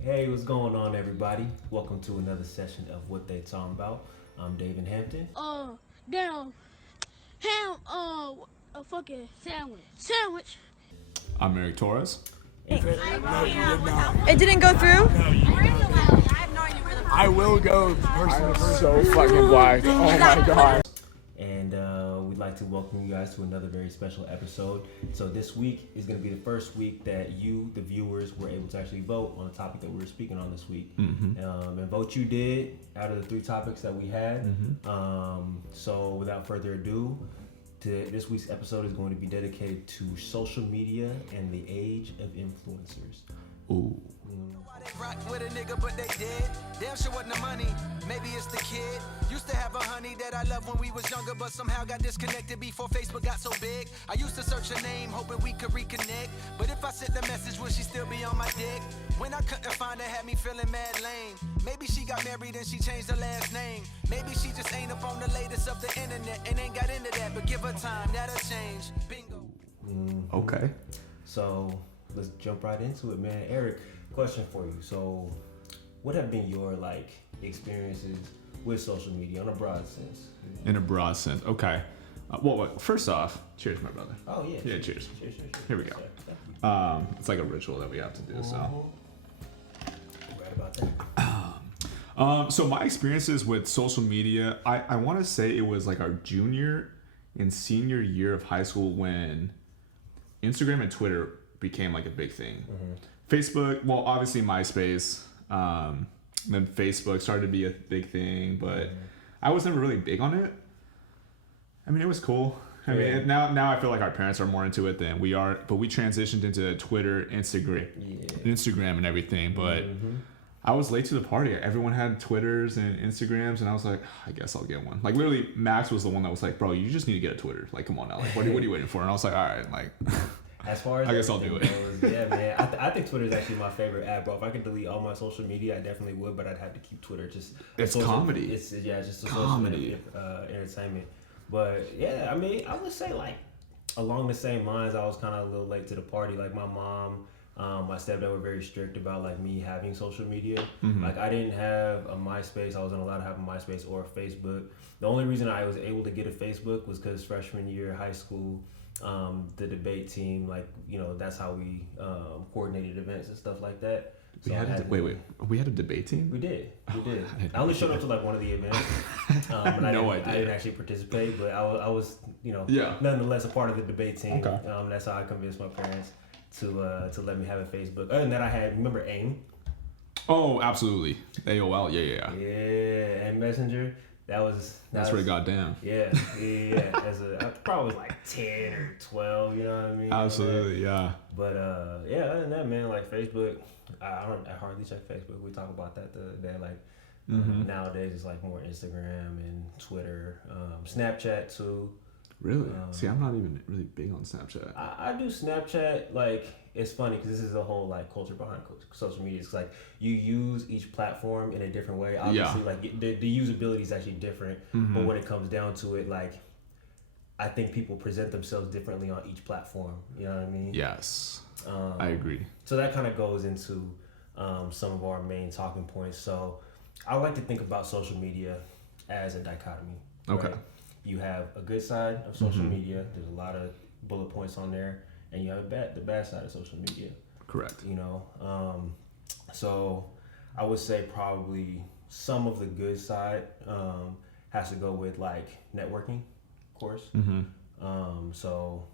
Hey, what's going on, everybody? Welcome to another session of What They Talm'Bout. I'm David Hampton. Damn, ham, a fucking sandwich. I'm Eric Torres. It didn't go through? I will go person to person. So fucking black. Oh my god. And we'd like to welcome you guys to another very special episode. So this week is going to be the first week that you, the viewers, were able to actually vote on the topic that we were speaking on this week. And vote you did out of the 3 topics that we had. So without further ado, this week's episode is going to be dedicated to social media and the age of influencers. Ooh. Rock with a nigga, but they did. Damn sure wasn't the money. Maybe it's the kid. Used to have a honey that I loved when we was younger, but somehow got disconnected before Facebook got so big. I used to search her name, hoping we could reconnect. But if I sent the message, would she still be on my dick? When I couldn't find her, had me feeling mad lame. Maybe she got married and she changed her last name. Maybe she just ain't up on the latest of the internet and ain't got into that. But give her time, that'll change. Bingo. Okay. So let's jump right into it, man. Eric, question for you. So what have been your experiences with social media on a broad sense? In a broad sense. Okay. Well, first off, cheers, my brother. Oh yeah. Yeah, cheers. Cheers. Here we go. It's like a ritual that we have to do. So. Right about that. So my experiences with social media, I want to say it was like our junior and senior year of high school when Instagram and Twitter became like a big thing. Facebook, well, obviously MySpace, then Facebook started to be a big thing, but I was never really big on it. I mean, it was cool. I mean, now I feel like our parents are more into it than we are, but we transitioned into Twitter, Instagram and everything, but I was late to the party. Everyone had Twitters and Instagrams, and I was like, I guess I'll get one. Like, literally, Max was the one that was like, bro, you just need to get a Twitter. Like, come on now. Like, what are you waiting for? And I was like, all right, like... As far as I guess I'll do it. Goes, yeah, man. I think Twitter is actually my favorite app, bro. If I could delete all my social media, I definitely would, but I'd have to keep Twitter. It's comedy. It's just a comedy. social entertainment. But yeah, I mean, I would say along the same lines, I was kind of a little late to the party. Like my mom, my stepdad were very strict about me having social media. Like I didn't have a MySpace. I wasn't allowed to have a MySpace or a Facebook. The only reason I was able to get a Facebook was because freshman year of high school, the debate team, that's how we coordinated events and stuff like that. So we had a debate team? We did. I only showed up to one of the events. And I didn't actually participate, but I was nonetheless a part of the debate team. Okay. That's how I convinced my parents to let me have a Facebook. Other than that, I had, remember AIM? Oh, absolutely. AOL, yeah. Yeah, and Messenger. That's pretty goddamn. Yeah. I probably was 10 or 12, you know what I mean? Absolutely, yeah. But other than that, man, Facebook, I hardly check Facebook. We talk about that the other day. Nowadays it's more Instagram and Twitter, Snapchat too. Really? See, I'm not even really big on Snapchat. I do Snapchat. It's funny because this is the whole culture behind social media. It's you use each platform in a different way. Obviously, the usability is actually different. But when it comes down to it, I think people present themselves differently on each platform. You know what I mean? Yes. I agree. So that kind of goes into some of our main talking points. So I like to think about social media as a dichotomy. Right? Okay. You have a good side of social media. There's a lot of bullet points on there, and you have the bad side of social media. Correct. So I would say probably some of the good side has to go with networking, of course. So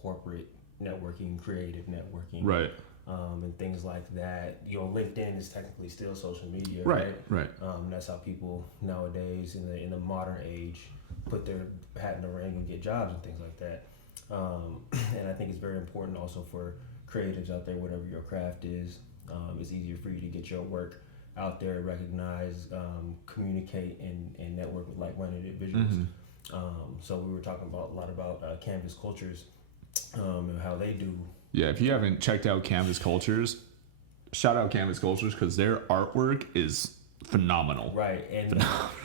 corporate networking, creative networking, right? And things like that. LinkedIn is technically still social media, right? That's how people nowadays in the modern age put their hat in the ring and get jobs and things like that. And I think it's very important also for creatives out there, whatever your craft is. It's easier for you to get your work out there, recognize, communicate, and network with like-minded individuals. So we were talking a lot about Canvas Cultures and how they do. Yeah, if you haven't checked out Canvas Cultures, shout out Canvas Cultures because their artwork is phenomenal. Right, and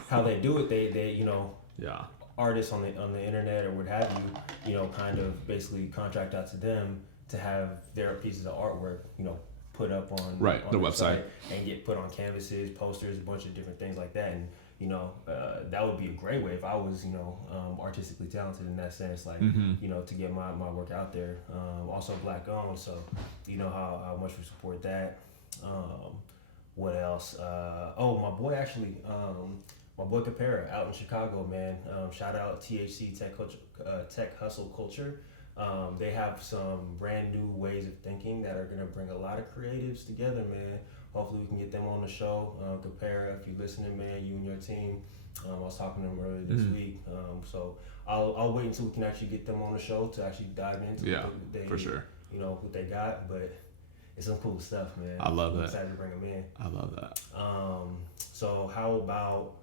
how they do it, they yeah, artists on the internet or what have you, kind of basically contract out to them to have their pieces of artwork, put up on on the website and get put on canvases, posters, a bunch of different things like that. And that would be a great way if I was artistically talented in that sense, like to get my work out there. Also Black owned, so you know how much we support that. What else? My boy Capera out in Chicago, man. Shout out THC Tech Hustle Culture. They have some brand new ways of thinking that are gonna bring a lot of creatives together, man. Hopefully we can get them on the show. Capera, if you're listening, man, you and your team. I was talking to them earlier this week. So I'll wait until we can actually get them on the show to actually dive into for sure. What they got, but it's some cool stuff, man. I love that. I'm excited to bring them in. I love that. So how about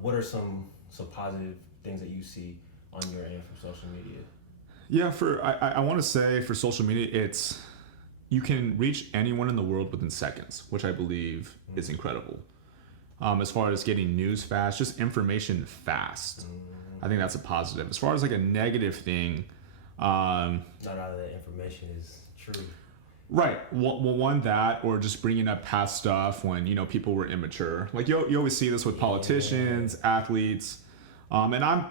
what are some positive things that you see on your end from social media? Yeah, I want to say for social media, you can reach anyone in the world within seconds, which I believe is incredible. As far as getting news fast, just information fast, I think that's a positive. As far as like a negative thing, not all of that information is true. Right. One that, or just bringing up past stuff when people were immature. Like you always see this with politicians, athletes, and I'm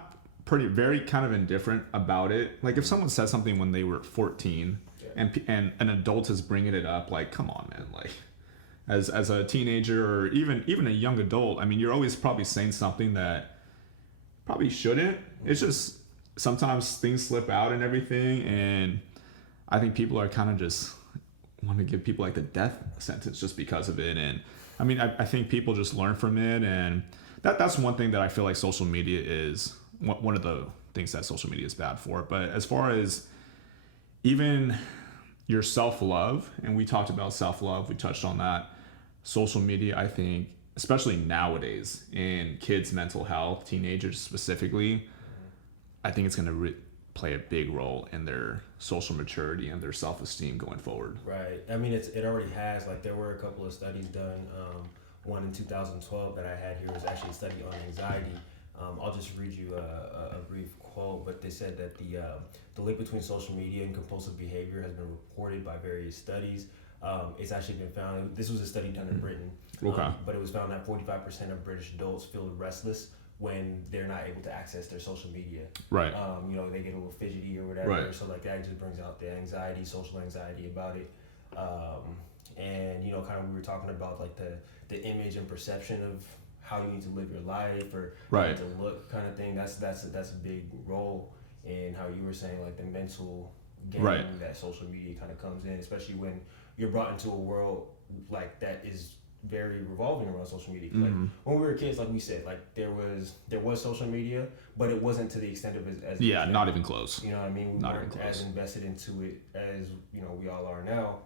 very kind of indifferent about it. Like if someone said something when they were 14 and an adult is bringing it up, like come on, man. Like as a teenager or even a young adult, I mean, you're always probably saying something that probably shouldn't. It's just sometimes things slip out and everything, and I think people are kind of just want to give people like the death sentence just because of it. And I mean, I think people just learn from it, and that's one thing that I feel like social media is one of the things that social media is bad for. But as far as even your self-love, and we talked about self-love, we touched on that. Social media, I think, especially nowadays in kids' mental health, teenagers specifically, I think it's going to play a big role in their social maturity and their self-esteem going forward. Right. I mean, it already has. Like there were a couple of studies done. One in 2012 that I had here was actually a study on anxiety. I'll just read you a brief quote, but they said that the link between social media and compulsive behavior has been reported by various studies. It's actually been found, this was a study done in Britain, but it was found that 45% of British adults feel restless when they're not able to access their social media. Right. They get a little fidgety or whatever. Right. So like that just brings out the anxiety, social anxiety about it. And kind of we were talking about like the image and perception of how you need to live your life or how you need to look kind of thing. That's a big role in how you were saying like the mental game that social media kind of comes in, especially when you're brought into a world like that is very revolving around social media. Like when we were kids, like we said, like there was social media, but it wasn't to the extent of as not even close. You know what I mean? We weren't as invested into it as we all are now.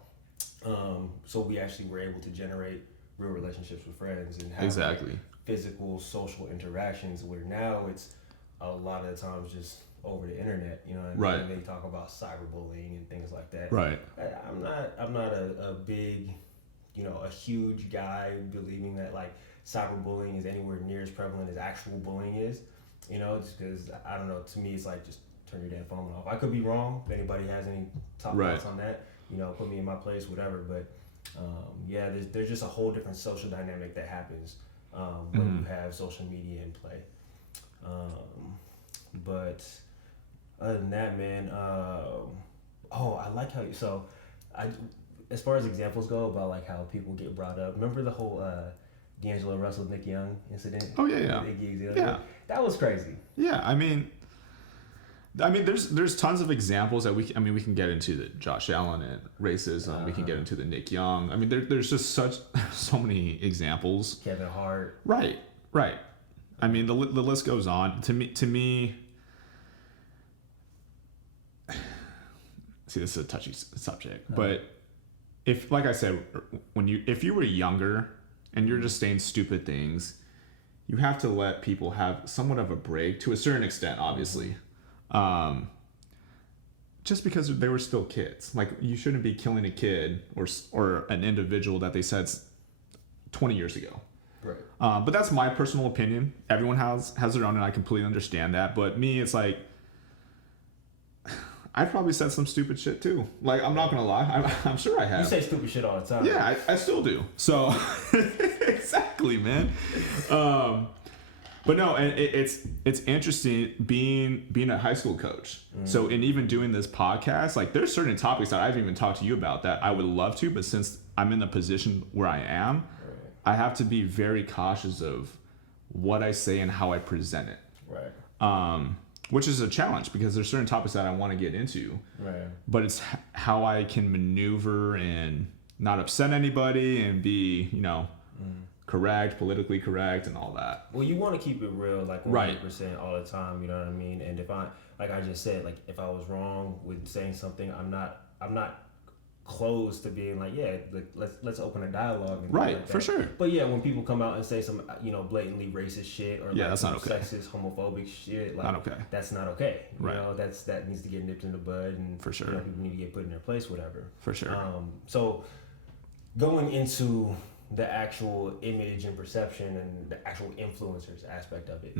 So we actually were able to generate real relationships with friends and have like, physical social interactions. Where now it's a lot of the times just over the internet. You know what I mean? They talk about cyberbullying and things like that. Right. I'm not a big, a huge guy believing that like cyberbullying is anywhere near as prevalent as actual bullying is. Just because I don't know. To me, it's like just turn your damn phone off. I could be wrong. If anybody has any thoughts on that, put me in my place, whatever. But there's just a whole different social dynamic that happens when you have social media in play. But other than that, man, I like how as far as examples go about like how people get brought up. Remember the whole D'Angelo Russell, Nick Young incident? Oh yeah. That was crazy. Yeah, I mean, there's tons of examples that we can get into the Josh Allen and racism. We can get into the Nick Young. I mean, there's just so many examples. Kevin Hart. Right. I mean, the list goes on. To me, see, this is a touchy subject, but if, like I said, if you were younger and you're just saying stupid things, you have to let people have somewhat of a break to a certain extent, obviously. Just because they were still kids. Like, you shouldn't be killing a kid or an individual that they said 20 years ago. Right. But that's my personal opinion. Everyone has their own, and I completely understand that. But me, it's like, I probably said some stupid shit too. Like, I'm not gonna lie, I'm sure I have. You say stupid shit all the time. Yeah, I still do. So exactly, man. But no, and it's interesting being a high school coach. So, and even doing this podcast, like there's certain topics that I haven't even talked to you about that I would love to, but since I'm in the position where I am, I have to be very cautious of what I say and how I present it. Right. Which is a challenge because there's certain topics that I want to get into. Right. But it's how I can maneuver and not upset anybody and be, correct, politically correct, and all that. Well, you want to keep it real, like 100% all the time. You know what I mean? And if like I just said, like if I was wrong with saying something, I'm not closed to being like, yeah, let's open a dialogue. And right, like for sure. But yeah, when people come out and say some, blatantly racist shit or that's not okay. Sexist, homophobic shit, like not okay. That's not okay. Right. That needs to get nipped in the bud, and for sure, people need to get put in their place, whatever. For sure. So going into the actual image and perception and the actual influencers aspect of it,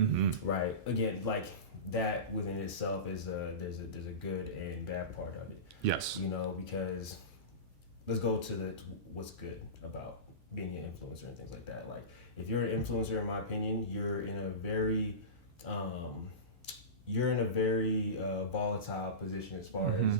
right? Again, like that within itself is there's a good and bad part of it. Yes. Because let's go to what's good about being an influencer and things like that. Like if you're an influencer, in my opinion, you're in a very volatile position as far as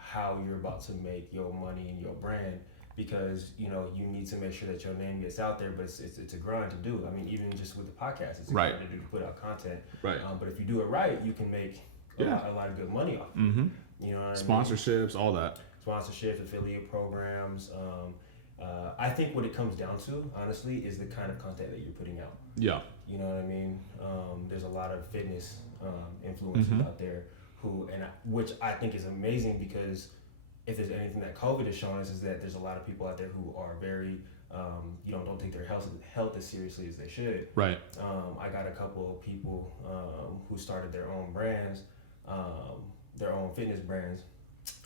how you're about to make your money and your brand. Because you need to make sure that your name gets out there, but it's a grind to do. I mean, even just with the podcast, it's a grind to do, to put out content. Right. But if you do it right, you can make a lot of good money off it. Mm-hmm. You know what Sponsorships, all that. Sponsorships, affiliate programs. I think what it comes down to, honestly, is the kind of content that you're putting out. Yeah. You know what I mean? There's a lot of fitness influencers out there which I think is amazing because if there's anything that COVID has shown us is that there's a lot of people out there who are very, don't take their health as seriously as they should. Right. I got a couple of people who started their own brands, their own fitness brands,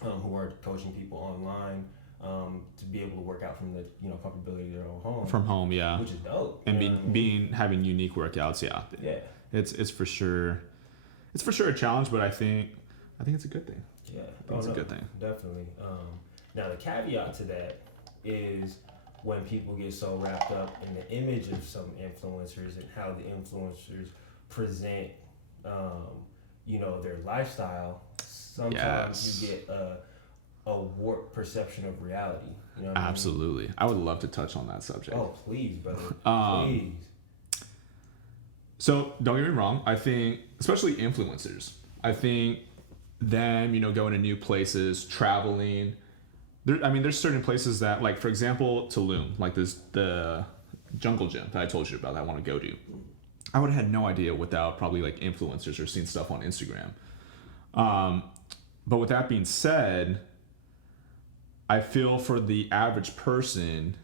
who are coaching people online to be able to work out from the comfortability of their own home. From home, yeah. Which is dope. And having unique workouts, yeah. Yeah. It's for sure a challenge, but I think it's a good thing. Yeah, it's a good thing. Definitely. Now the caveat to that is when people get so wrapped up in the image of some influencers and how the influencers present, their lifestyle. Sometimes you get a warped perception of reality. You know what Absolutely. I mean? I would love to touch on that subject. Oh, please, brother. Please. So don't get me wrong. I think, especially influencers, them, going to new places, traveling. There's certain places that, like, for example, Tulum, like the jungle gym that I told you about that I want to go to. I would have had no idea without probably like influencers or seeing stuff on Instagram. But with that being said, I feel for the average person,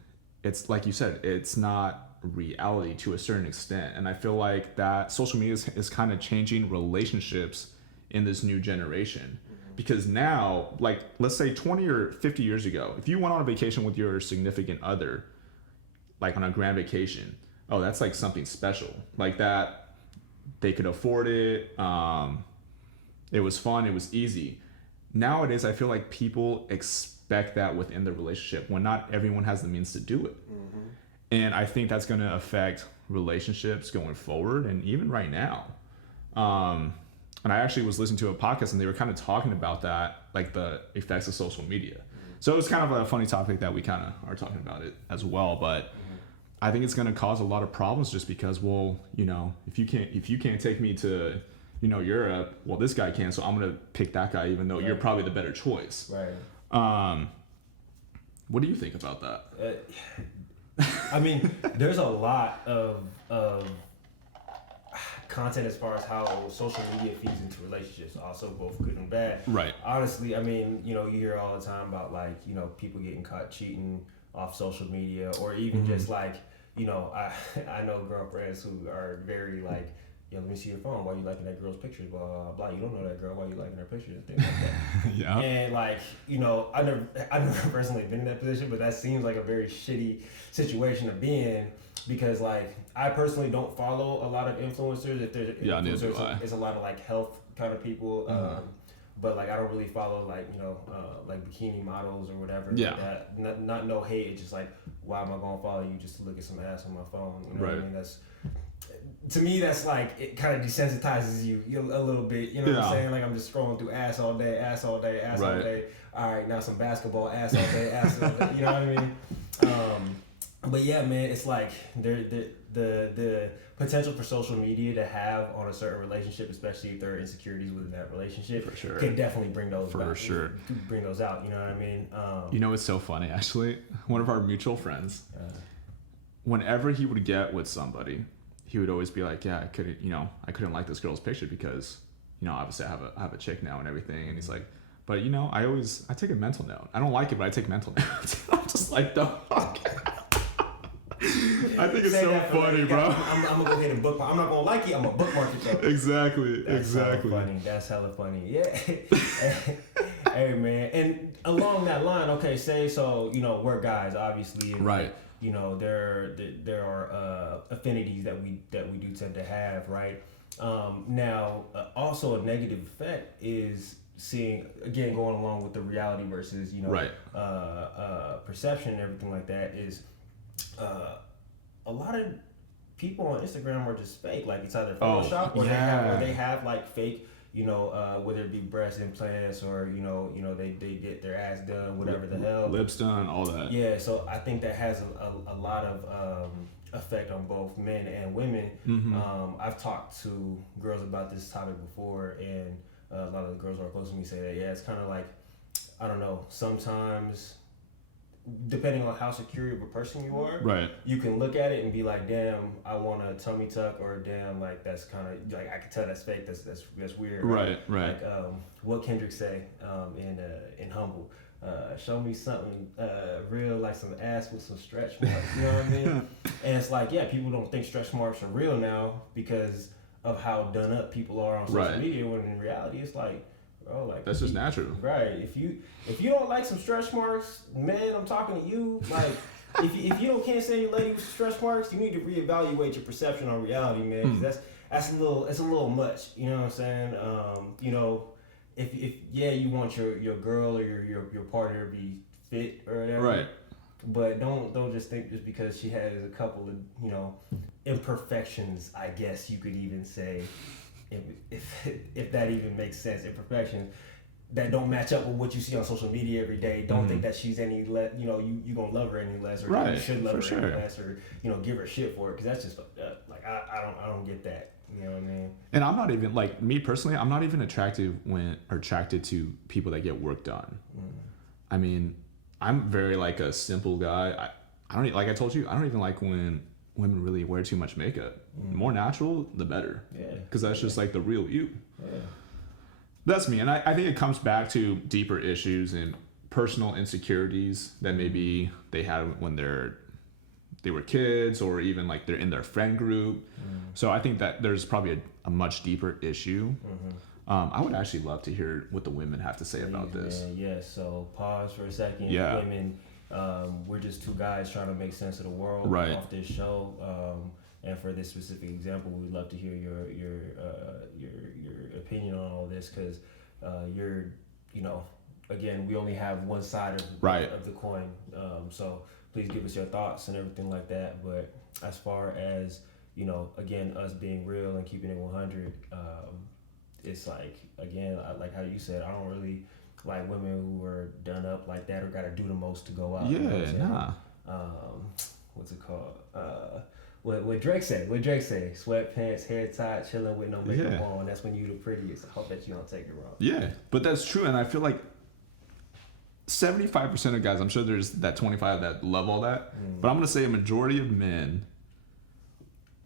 it's like you said, it's not reality to a certain extent. And I feel like that social media is kind of changing relationships in this new generation. Because now, like, let's say 20 or 50 years ago, if you went on a vacation with your significant other, like on a grand vacation, oh, that's like something special. Like that, they could afford it. It was fun. It was easy. Nowadays, I feel like people expect that within the relationship when not everyone has the means to do it. Mm-hmm. And I think that's going to affect relationships going forward and even right now. And I actually was listening to a podcast and they were kind of talking about that, like the effects of social media. So it was kind of a funny topic that we kind of are talking about it as well. But I think it's going to cause a lot of problems just because, well, if you can't take me to, Europe, well, this guy can, so I'm going to pick that guy, even though you're probably the better choice. Right. What do you think about that? There's a lot of content as far as how social media feeds into relationships, also both good and bad. Right. Honestly, you hear all the time about people getting caught cheating off social media, or even just I know girlfriends who are very like, let me see your phone. Why you liking that girl's pictures? Blah, blah, blah. You don't know that girl. Why you liking her pictures and things like that. Yeah. And I've never personally been in that position, but that seems like a very shitty situation to be in because I personally don't follow a lot of influencers. If there's influencers, it's a lot of health kind of people. but like I don't really follow like like bikini models or whatever. Yeah. Like that. Not no hate. It's just like, why am I gonna follow you just to look at some ass on my phone? You know what I mean? That's, to me, that's like, it kind of desensitizes you a little bit. You know what I'm saying? Like, I'm just scrolling through ass all day, ass all day, ass all day. All right, now some basketball, ass all day, ass all day. You know what I mean? But yeah, man, it's like the potential for social media to have on a certain relationship, especially if there are insecurities within that relationship, For sure. can definitely bring those For sure. bring those out. You know what I mean? You know, it's so funny, actually. One of our mutual friends, whenever he would get with somebody, he would always be like, yeah, I couldn't like this girl's picture because, obviously I have a chick now and everything. And he's like, but I take a mental note. I don't like it, but I take mental notes. I'm just like, the fuck. I think it's so funny, bro. I'm gonna go ahead and bookmark. I'm not gonna like it. I'm gonna bookmark it though. Exactly. That's hella funny. That's hella funny. Yeah. Hey man, and along that line, okay, say so. We're guys, obviously. And, right. There are affinities that we do tend to have, right? Now, also a negative effect is seeing, again, going along with the reality versus perception and everything like that, is a lot of people on Instagram are just fake. Like, it's either Photoshop or they have like fake, whether it be breast implants or they get their ass done, whatever the hell, lips done, all that. Yeah, so I think that has a lot of effect on both men and women. Mm-hmm. I've talked to girls about this topic before, and a lot of the girls who are close to me say that it's kind of like, I don't know, sometimes, depending on how secure of a person you are, right, you can look at it and be like, damn, I want a tummy tuck, or damn, like, that's kind of like, I can tell that's fake, that's weird, right. Like what Kendrick say in Humble, show me something real, like some ass with some stretch marks, you know what I mean? And it's like, yeah, people don't think stretch marks are real now because of how done up people are on social media, when in reality it's like, bro, like, that's just natural, right? If you don't like some stretch marks, man, I'm talking to you. Like, if you can't stand your lady with stretch marks, you need to reevaluate your perception on reality, man. 'Cause that's a little much. You know what I'm saying? If you want your girl or your partner to be fit or whatever, right? But don't just think just because she has a couple of imperfections, I guess you could even say, if that even makes sense, imperfections that don't match up with what you see on social media every day. Don't think that she's any less, you gonna love her any less, or you should love her any less, or give her shit for it, because that's just fucked up. Like, I don't get that. You know what I mean? And I'm not even, like, me personally, I'm not even attracted to people that get work done. I mean, I'm very like a simple guy. I don't, like I told you, I don't even like when women really wear too much makeup. The more natural, the better. Yeah. Because that's just like the real you. Yeah. That's me. And I think it comes back to deeper issues and personal insecurities that maybe they had when they were kids, or even like they're in their friend group. So I think that there's probably a much deeper issue. I would actually love to hear what the women have to say about this. Man, yes. So pause for a second. Yeah. Women, we're just two guys trying to make sense of the world off this show. And for this specific example, we'd love to hear your opinion on all this, because again, we only have one side of the coin. So please give us your thoughts and everything like that. But as far as again, us being real and keeping it 100, it's like, again, like how you said, I don't really like women who are done up like that or got to do the most to go out. Yeah, what's it called? What Drake say? Sweatpants, hair tied, chilling with no makeup on. That's when you the prettiest. I hope that you don't take it wrong. Yeah, but that's true, and I feel like 75% of guys, I'm sure there's that 25 that love all that, but I'm gonna say a majority of men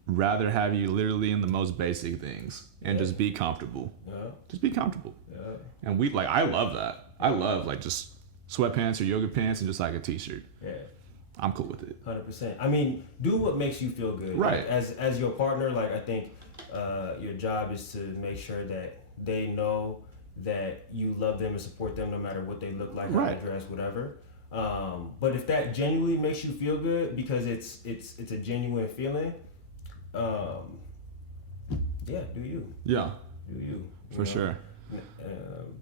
rather have you literally in the most basic things and just be comfortable. Yeah. Just be comfortable. Yeah. And I love that. I love like just sweatpants or yoga pants and just like a t-shirt. Yeah. I'm cool with it. 100%. I mean, do what makes you feel good. Right. Like, as your partner, like, I think your job is to make sure that they know that you love them and support them no matter what they look like, how they dress, whatever. But if that genuinely makes you feel good because it's a genuine feeling, do you. Yeah. Do you. For sure.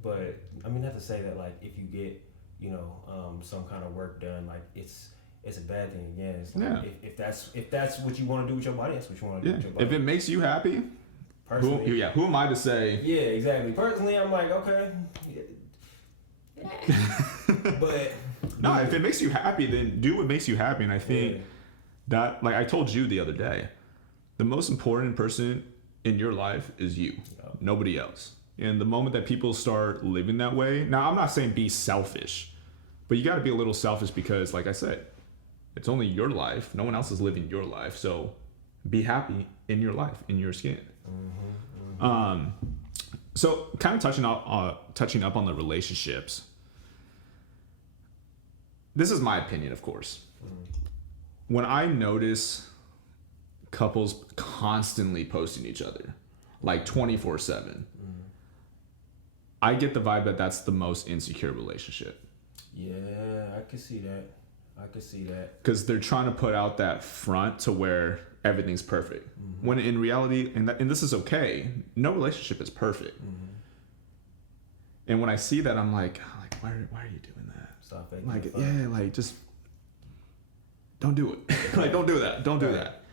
But I mean, not to say that like if you get some kind of work done, like it's a bad thing. Again, it's like if that's what you want to do with your body, that's what you want to do with your body. If it makes you happy, personally, who am I to say? Yeah, exactly. Personally, I'm like, okay. But no, if it makes you happy, then do what makes you happy. And I think that, like I told you the other day, the most important person in your life is you, nobody else. And the moment that people start living that way, now I'm not saying be selfish, but you got to be a little selfish because, like I said, it's only your life. No one else is living your life. So be happy in your life, in your skin. So kind of touching up on the relationships. This is my opinion, of course. When I notice couples constantly posting each other, like 24/7, I get the vibe that that's the most insecure relationship. Yeah, I can see that. Because they're trying to put out that front to where everything's perfect. When in reality, and this is okay, no relationship is perfect. And when I see that, I'm like, why are you doing that? Stop faking like, fun. yeah, like just don't do it. Like, don't do that. Don't do that.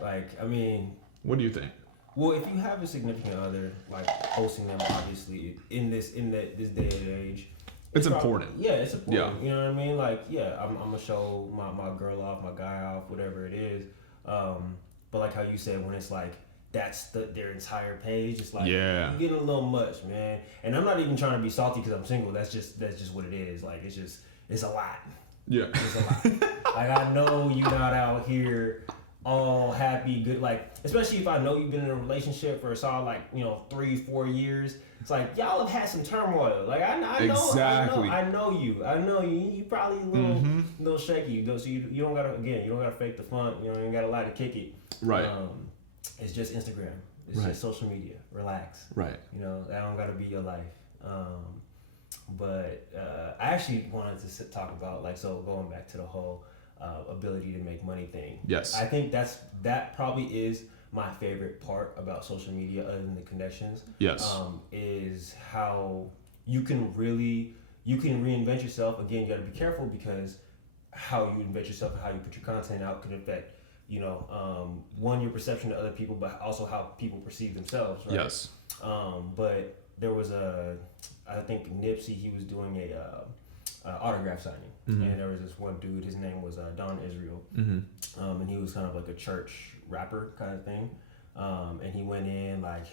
Like, I mean, what do you think? Well, if you have a significant other, like posting them, obviously in this day and age, it's important. Yeah, it's important. Yeah. You know what I mean? Like, yeah, I'm gonna show my girl off, my guy off, whatever it is. But like how you said, when it's like that's their entire page, it's like you're getting a little much, man. And I'm not even trying to be salty because I'm single. That's just what it is. Like it's a lot. Yeah, it's a lot. Like I know you're not out here all happy, good. Like especially if I know you've been in a relationship for a solid 3-4 years. It's like y'all have had some turmoil. Like I know you. You probably a little shaky. So you don't gotta fake the fun. You ain't gotta lie to kick it. Right. It's just Instagram. It's just social media. Relax. Right. That don't gotta be your life. But I actually wanted to talk about going back to the whole ability to make money thing. Yes. I think that probably is my favorite part about social media, other than the connections. Yes. Is how you can reinvent yourself. Again, you got to be careful because how you invent yourself and how you put your content out can affect, one, your perception to other people, but also how people perceive themselves. Right? Yes. But there was I think Nipsey, he was doing a autograph signing, and there was this one dude. His name was Don Israel, and he was kind of like a church rapper kind of thing, and he went in like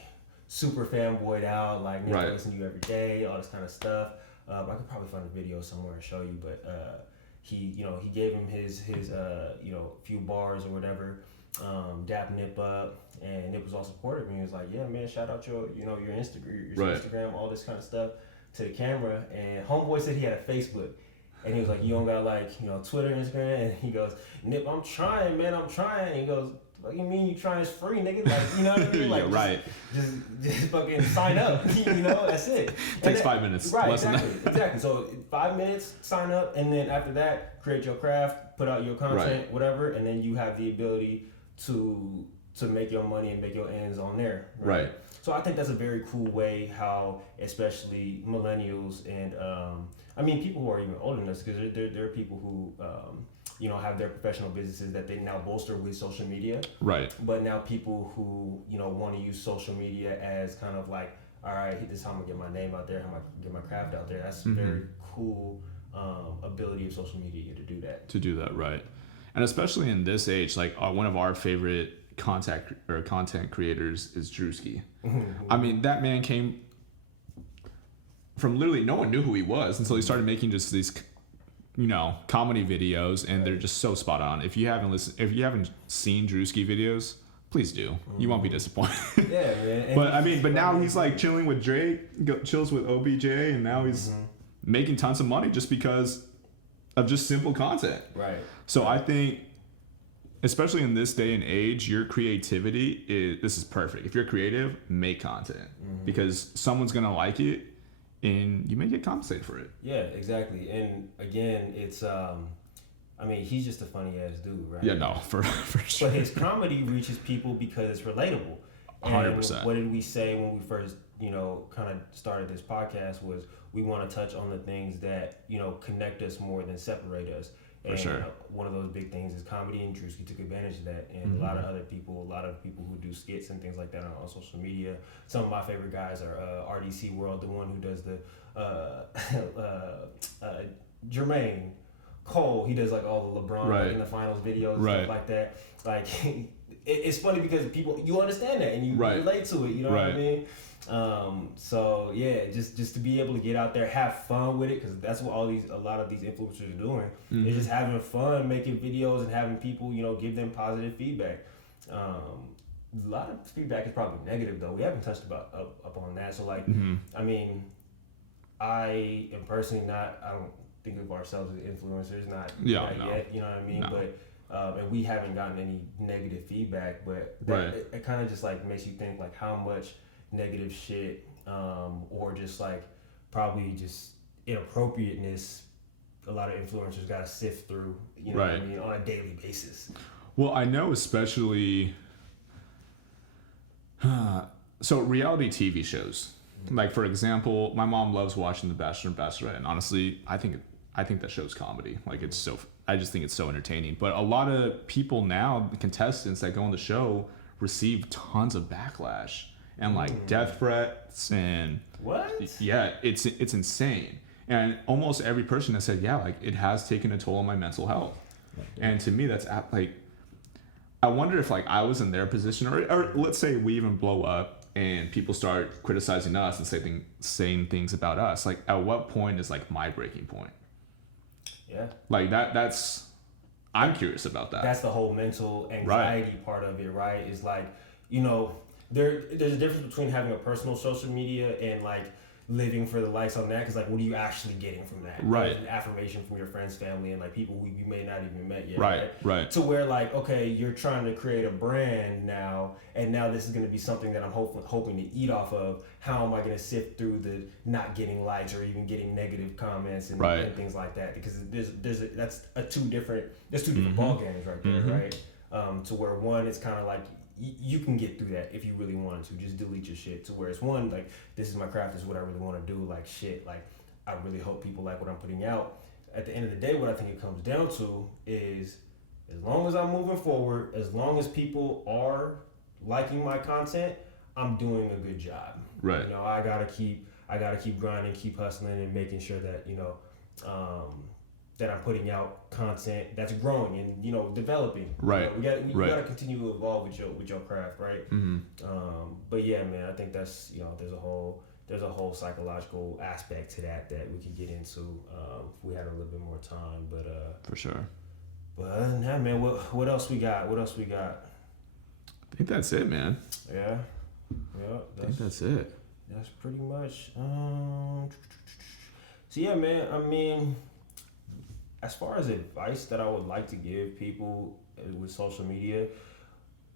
super fanboyed out, like I listen to you every day, all this kind of stuff. I could probably find a video somewhere and show you, but he gave him his few bars or whatever, dap Nip up, and Nip was all supportive, and he was like, yeah man, shout out your Instagram, all this kind of stuff to the camera. And homeboy said he had a Facebook, and he was like, you don't got Twitter, Instagram? And he goes, Nip, I'm trying, man, and he goes, what you mean you trying? It's free, nigga. Like, you know what I mean? Like, yeah, just fucking sign up. That's it. Takes 5 minutes. Right, exactly. So 5 minutes, sign up, and then after that, create your craft, put out your content, whatever, and then you have the ability to make your money and make your ends on there. Right. So I think that's a very cool way how, especially millennials and people who are even older than us, because there are people who have their professional businesses that they now bolster with social media. Right. But now people who want to use social media as kind of like, all right, this is how I'm gonna get my name out there, how I'm gonna get my craft out there. That's a very cool ability of social media to do that. To do that, right. And especially in this age, like one of our favorite content creators is Drewski. I mean, that man came from literally no one knew who he was until he started making just these comedy videos, and they're just so spot on. If you haven't seen Drewski videos, please do. You won't be disappointed. Yeah, man. But now he's like chilling with Drake, chills with OBJ, and now he's making tons of money just because of just simple content. Right. So I think, especially in this day and age, your creativity this is perfect. If you're creative, make content because someone's gonna like it, and you may get compensated for it. Yeah, exactly. And again, it's he's just a funny ass dude, right? Yeah, no, for sure. But his comedy reaches people because it's relatable. And 100%. what did we say when we first kind of started this podcast was we want to touch on the things that, connect us more than separate us. And sure. One of those big things is comedy, and Drewski took advantage of that. And a lot of people who do skits and things like that on social media. Some of my favorite guys are RDC World, the one who does the Jermaine Cole. He does like all the LeBron like, in the finals videos and stuff like that. Like it's funny because you understand that and you relate to it. You know what I mean? So yeah, just to be able to get out there, have fun with it, because that's what a lot of these influencers are doing. They're just having fun, making videos and having people, give them positive feedback. A lot of feedback is probably negative though. We haven't touched up on that. So like, I mean, I am personally I don't think of ourselves as influencers, not yet. You know what I mean? No. But and we haven't gotten any negative feedback, but it kind of just like makes you think like how much negative shit or just like probably just inappropriateness a lot of influencers got to sift through, what I mean, on a daily basis. Well, I know especially so reality TV shows, like for example, my mom loves watching The Bachelor and Bachelorette, and honestly I think that show's comedy. Like I just think it's so entertaining. But a lot of people now, the contestants that go on the show, receive tons of backlash and like death threats and it's insane. And almost every person has said, like it has taken a toll on my mental health. And to me, that's like, I wonder if like I was in their position, or let's say we even blow up and people start criticizing us and saying things about us. Like at what point is like my breaking point? Yeah. Like that's I'm curious about that. That's the whole mental anxiety part of it, right? Is like, there's a difference between having a personal social media and like living for the likes on that, because like what are you actually getting from that? Right. An affirmation from your friends, family, and like people who you may not even met yet. Right. To where like, okay, you're trying to create a brand now, and now this is going to be something that I'm hoping to eat off of. How am I going to sift through the not getting likes or even getting negative comments and things like that? Because that's two different ball games right there, right? To where one, it's kind of like you can get through that if you really wanted to. Just delete your shit. To where it's one, like, this is my craft, this is what I really want to do. Like, shit, like, I really hope people like what I'm putting out. At the end of the day, what I think it comes down to is, as long as I'm moving forward, as long as people are liking my content, I'm doing a good job. Right. I gotta keep grinding, keep hustling, and making sure that, that I'm putting out content that's growing and developing. Right. We gotta continue to evolve with your craft, right? But yeah, man, I think that's there's a whole psychological aspect to that we could get into if we had a little bit more time. But for sure. But yeah, man, what else we got? I think that's it, man. Yeah. I think that's it. That's pretty much. So yeah, man. I mean, as far as advice that I would like to give people with social media,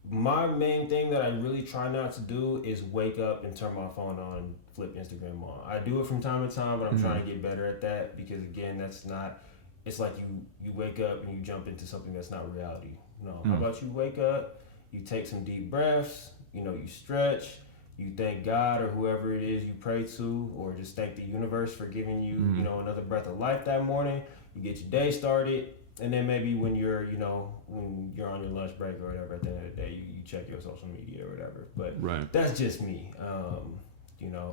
my main thing that I really try not to do is wake up and turn my phone on and flip Instagram on. I do it from time to time, but I'm trying to get better at that, because again, that's not. It's like you wake up and you jump into something that's not reality. No, how about you wake up, you take some deep breaths, you stretch, you thank God or whoever it is you pray to, or just thank the universe for giving you, another breath of life that morning. You get your day started, and then maybe when you're on your lunch break or whatever, at the end of the day, you check your social media or whatever. But that's just me.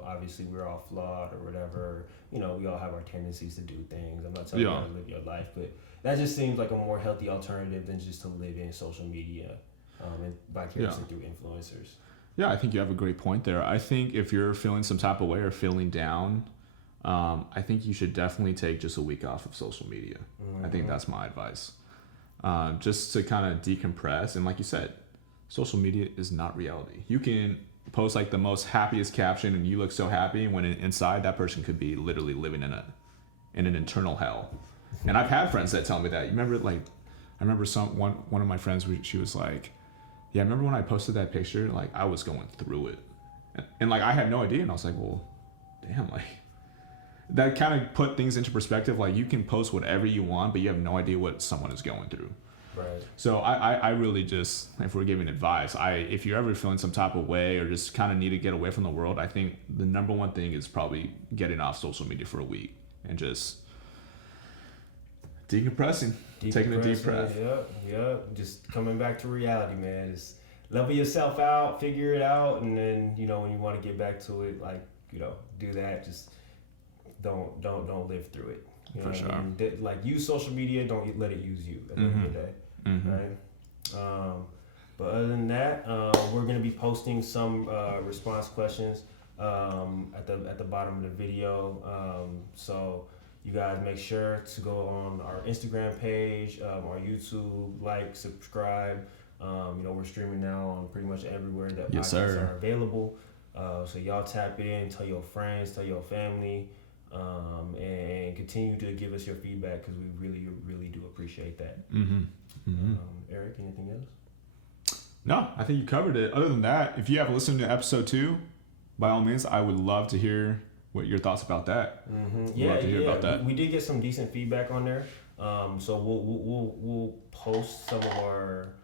Obviously we're all flawed or whatever. We all have our tendencies to do things. I'm not telling you how to live your life, but that just seems like a more healthy alternative than just to live in social media and vicariously through influencers. Yeah, I think you have a great point there. I think if you're feeling some type of way or feeling down, I think you should definitely take just a week off of social media. I think that's my advice. Just to kind of decompress. And like you said, social media is not reality. You can post like the most happiest caption and you look so happy, when inside that person could be literally living in an internal hell. And I've had friends that tell me that. You remember, like, I remember one of my friends, she was like, yeah, I remember when I posted that picture, like I was going through it. And like I had no idea. And I was like, well, damn, like, that kind of put things into perspective. Like, you can post whatever you want, but you have no idea what someone is going through. Right. So I really just, if we're giving advice, if you're ever feeling some type of way or just kind of need to get away from the world, I think the number one thing is probably getting off social media for a week and just decompressing, taking a deep breath. Yep. Just coming back to reality, man. Just level yourself out, figure it out, and then when you want to get back to it, like do that. Just don't live through it. For sure. I mean? Like use social media, don't let it use you at the end of the day. Right. But other than that, we're gonna be posting some response questions at the bottom of the video. So you guys make sure to go on our Instagram page, our YouTube, like, subscribe. We're streaming now on pretty much everywhere that podcasts are available. So y'all tap in, tell your friends, tell your family, and continue to give us your feedback because we really, really do appreciate that. Eric, anything else? No, I think you covered it. Other than that, if you have listened to episode 2, by all means, I would love to hear what your thoughts about that. Love to hear about that. We did get some decent feedback on there, so we'll post some of our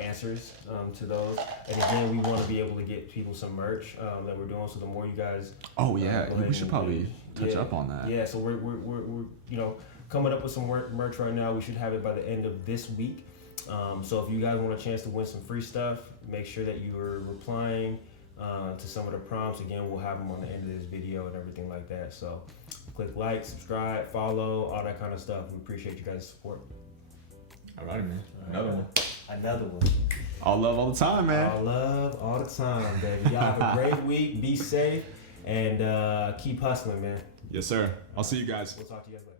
answers to those. And again, we want to be able to get people some merch that we're doing. So the more you guys, we should probably touch up on that. Yeah, so we're coming up with some merch right now. We should have it by the end of this week. So if you guys want a chance to win some free stuff, make sure that you are replying to some of the prompts. Again, we'll have them on the end of this video and everything like that. So click like, subscribe, follow, all that kind of stuff. We appreciate you guys' support. All right, man. Another one. All love all the time, man. All love all the time, baby. Y'all have a great week. Be safe and keep hustling, man. Yes, sir. I'll see you guys. We'll talk to you guys later.